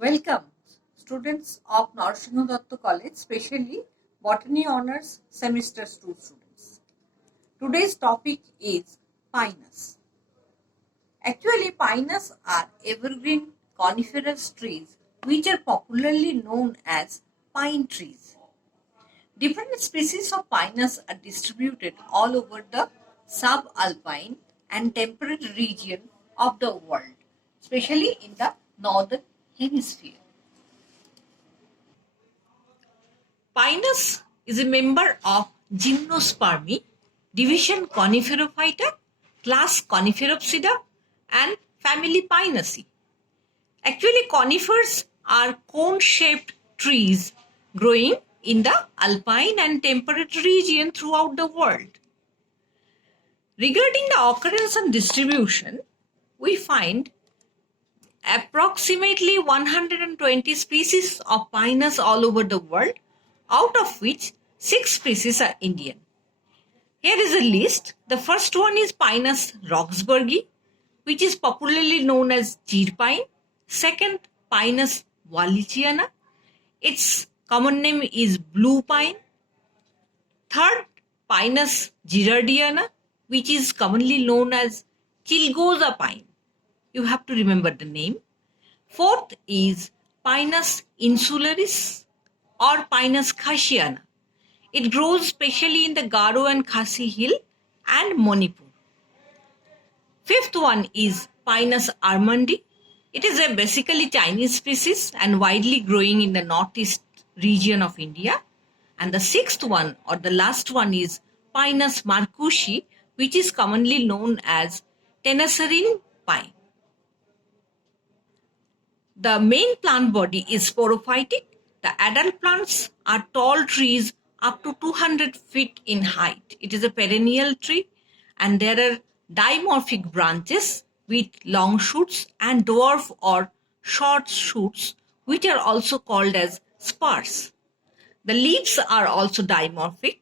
Welcome, students of Narsingh Datta College, especially Botany Honours Semester 2 students. Today's topic is pinus. Actually, pinus are evergreen coniferous trees which are popularly known as pine trees. Different species of pinus are distributed all over the subalpine and temperate region of the world, especially in the northern hemisphere. Pinus is a member of Gymnospermae, division Coniferophyta, class Coniferopsida, and family Pinaceae. Actually, conifers are cone-shaped trees growing in the alpine and temperate region throughout the world. Regarding the occurrence and distribution, we find approximately 120 species of pinus all over the world, out of which 6 species are Indian. Here is a list. The first one is Pinus roxburghi, which is popularly known as jeer pine. Second, Pinus wallichiana. Its common name is blue pine. Third, Pinus gerardiana, which is commonly known as chilgoza pine. You have to remember the name. Fourth is Pinus insularis or Pinus khasiana. It grows especially in the Garo and Khasi Hill and Manipur. Fifth one is Pinus armandi. It is a basically Chinese species and widely growing in the northeast region of India. And the sixth one or the last one is Pinus marcusi, which is commonly known as Tenasserim pine. The main plant body is sporophytic. The adult plants are tall trees up to 200 feet in height. It is a perennial tree and there are dimorphic branches with long shoots and dwarf or short shoots, which are also called as spurs. The leaves are also dimorphic.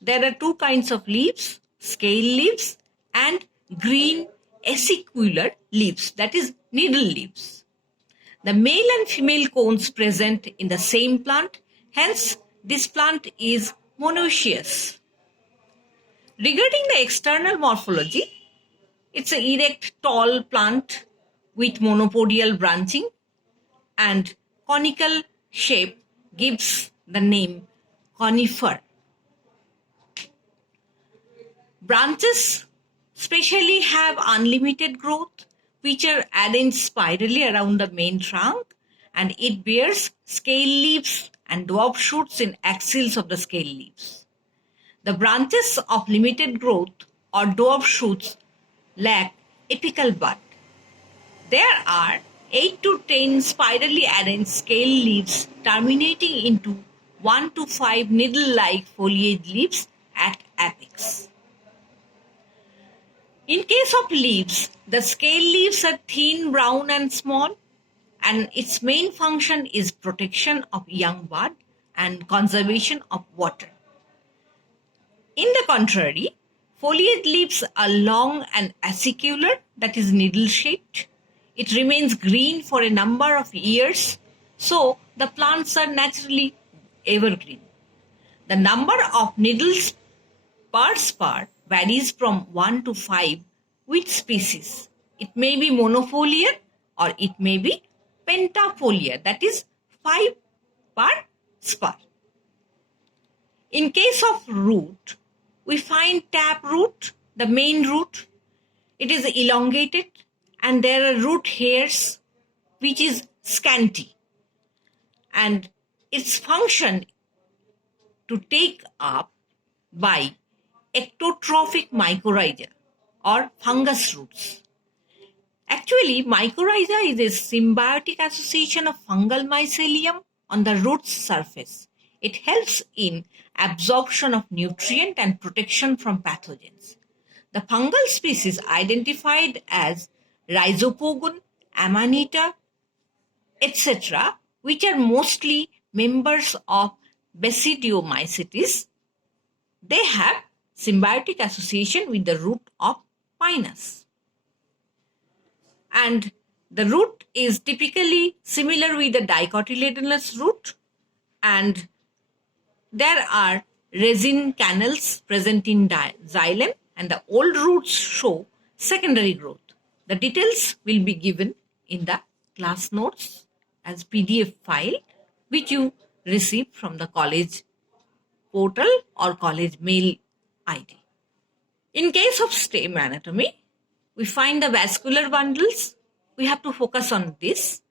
There are two kinds of leaves, scale leaves and green acicular leaves, that is needle leaves. The male and female cones present in the same plant, hence this plant is monoecious. Regarding the external morphology, it's an erect tall plant with monopodial branching and conical shape gives the name conifer. Branches specially have unlimited growth, which are arranged spirally around the main trunk, and it bears scale leaves and dwarf shoots in axils of the scale leaves. The branches of limited growth or dwarf shoots lack apical bud. There are 8 to 10 spirally arranged scale leaves terminating into 1 to 5 needle-like foliage leaves at apex. In case of leaves, the scale leaves are thin, brown and small, and its main function is protection of young bud and conservation of water. In the contrary, foliage leaves are long and acicular, that is needle-shaped. It remains green for a number of years, so the plants are naturally evergreen. The number of needles per spur varies from 1 to 5 with species. It may be monofoliar or it may be pentafoliar, that is 5 per spur. In case of root, we find tap root, the main root. It is elongated and there are root hairs which is scanty, and its function to take up by ectotrophic mycorrhiza or fungus roots. Actually, mycorrhiza is a symbiotic association of fungal mycelium on the root's surface. It helps in absorption of nutrient and protection from pathogens. The fungal species identified as Rhizopogon, Amanita, etc., which are mostly members of Basidiomycetes, they have symbiotic association with the root of Pinus. And The root is typically similar with the dicotyledonous root, and there are resin canals present in xylem, and the old roots show secondary growth. The details will be given in the class notes as PDF file, which you receive from the college portal or college mail ID. In case of stem anatomy, we find the vascular bundles. We have to focus on this.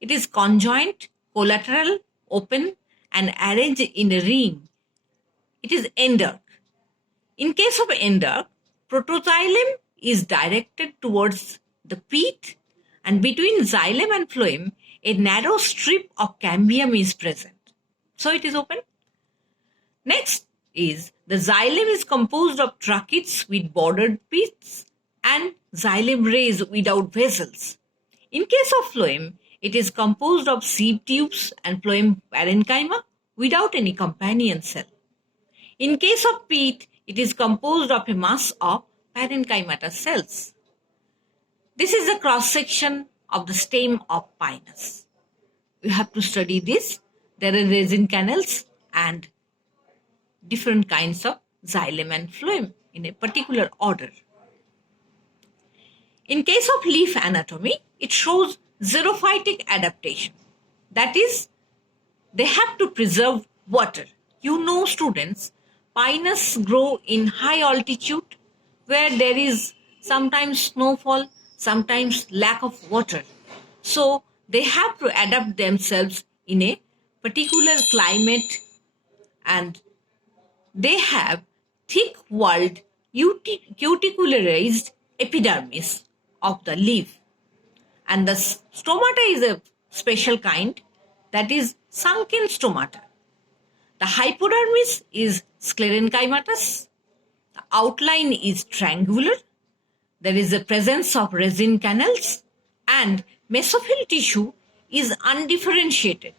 It is conjoint, collateral, open, and arranged in a ring. It is endark. In case of endark, protoxylem is directed towards the pit, and between xylem and phloem, a narrow strip of cambium is present. So it is open. Next is the xylem is composed of tracheids with bordered pits and xylem rays without vessels. In case of phloem, it is composed of sieve tubes and phloem parenchyma without any companion cell. In case of pit, it is composed of a mass of parenchymatous cells. This is a cross-section of the stem of Pinus. You have to study this. There are resin canals and different kinds of xylem and phloem in a particular order. In case of leaf anatomy, it shows xerophytic adaptation. That is, they have to preserve water. You know, students, Pinus grow in high altitude where there is sometimes snowfall, sometimes lack of water. So they have to adapt themselves in a particular climate, and they have thick-walled cuticularized epidermis of the leaf. And the stomata is a special kind, that is sunken stomata. The hypodermis is sclerenchymatous. The outline is triangular. There is a presence of resin canals, and mesophyll tissue is undifferentiated,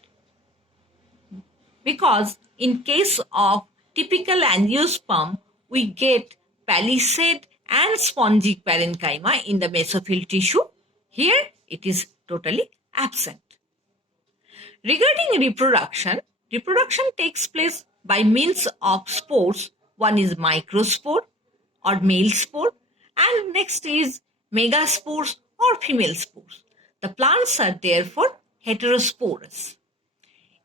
because in case of typical angiosperm, we get palisade and spongic parenchyma in the mesophyll tissue. Here, it is totally absent. Regarding reproduction, reproduction takes place by means of spores. One is microspore or male spore, and next is megaspores or female spores. The plants are therefore heterosporous.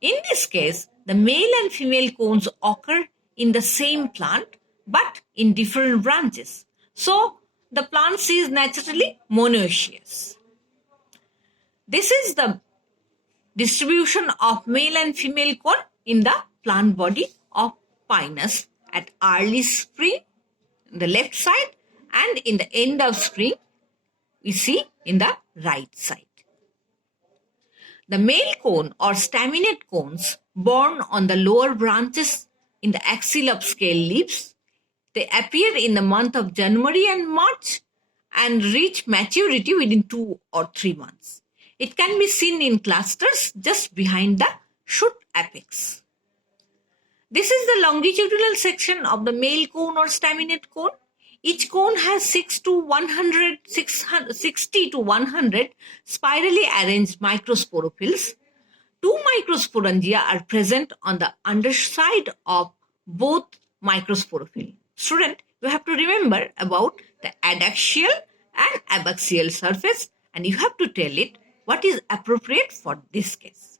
In this case, the male and female cones occur in the same plant but in different branches. So, the plant is naturally monoecious. This is the distribution of male and female cone in the plant body of Pinus at early spring, in the left side, and in the end of spring, we see in the right side. The male cone or staminate cones borne on the lower branches in the axil of scale leaves. They appear in the month of January and March and reach maturity within 2 or 3 months. It can be seen in clusters just behind the shoot apex. This is the longitudinal section of the male cone or staminate cone. Each cone has 60 to 100 spirally arranged microsporophylls. 2 microsporangia are present on the underside of both microsporophyll. Student, you have to remember about the adaxial and abaxial surface, and you have to tell it what is appropriate for this case.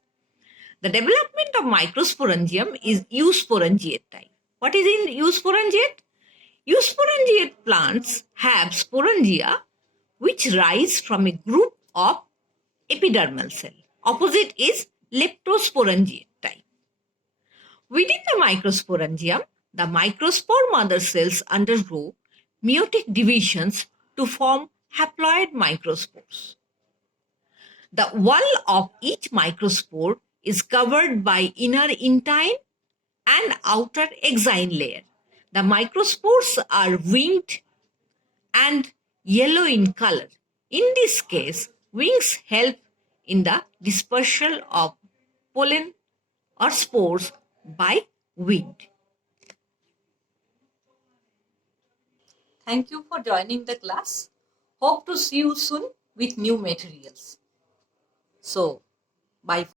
The development of microsporangium is eusporangiate type. What is in eusporangiate? Eusporangiate plants have sporangia which rise from a group of epidermal cell. Opposite is leptosporangiate type. Within the microsporangium, the microspore mother cells undergo meiotic divisions to form haploid microspores. The wall of each microspore is covered by inner intine and outer exine layer. The microspores are winged and yellow in color. In this case, wings help in the dispersal of pollen or spores by wind. Thank you for joining the class. Hope to see you soon with new materials. So, bye.